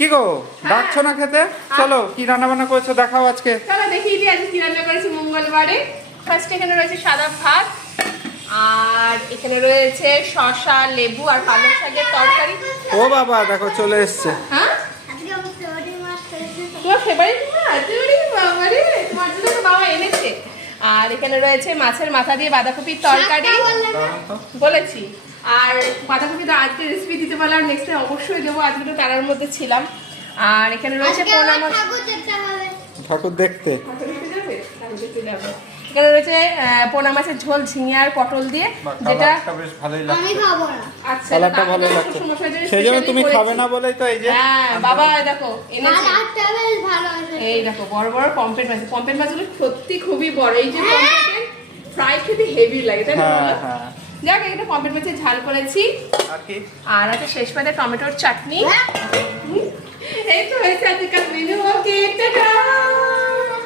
কি গো ডাকছো না খেতে? চলো কি রান্না বান্না করেছ দেখাও আজকে। চলো দেখিয়ে দিই আজকে কি রান্না করেছি মঙ্গলবারে। ফার্স্ট এখানে রয়েছে সাদা ভাত আর এখানে রয়েছে শসা লেবু আর পালং শাকের তরকারি। ও বাবা দেখো চলে এসছে। হ্যাঁ? তোমার ফেভারিট মাছ ওরে বাবা রে তোমার জন্য তো বাবা এনেছে আর এখানে রয়েছে মাছের মাথা দিয়ে বাঁধাকপির তরকারি। বলেছি। আর বাঁধাকপি তো আজকে রেসিপি দিতে পারলাম নেক্সট টাইম অবশ্যই দেবো। আজকে তো তারার মধ্যে ছিলাম। আর এখানে রয়েছে পোনা মাছ। ঠাকুর দেখতে ঠাকুর দেখতে? যাবে? এখানে রয়েছে পোনা মাছের ঝোল ঝিঙে আর পটল দিয়ে যেটা বেশ ভালোই আমি খাব না। আচ্ছা কালারটা ভালো লাগছে। সেই জন্য তুমি খাবে না বলেই তো এই যে হ্যাঁ বাবা দেখো কালারটা বেশ ভালো আছে। এই দেখো বড় বড় পম্পেট মাছ পম্পেট মাছগুলো সত্যি খুবই বড়। এই যে ফ্রাই খেতে হেভি লাগে তাই না হ্যাঁ হ্যাঁ। যাক একটা পম্পেট মাছের ঝাল করেছি। আর কি? আছে শেষ পাতে টমেটোর চাটনি। এই তো হয়েছে আজকের মেনু ওকে টাটা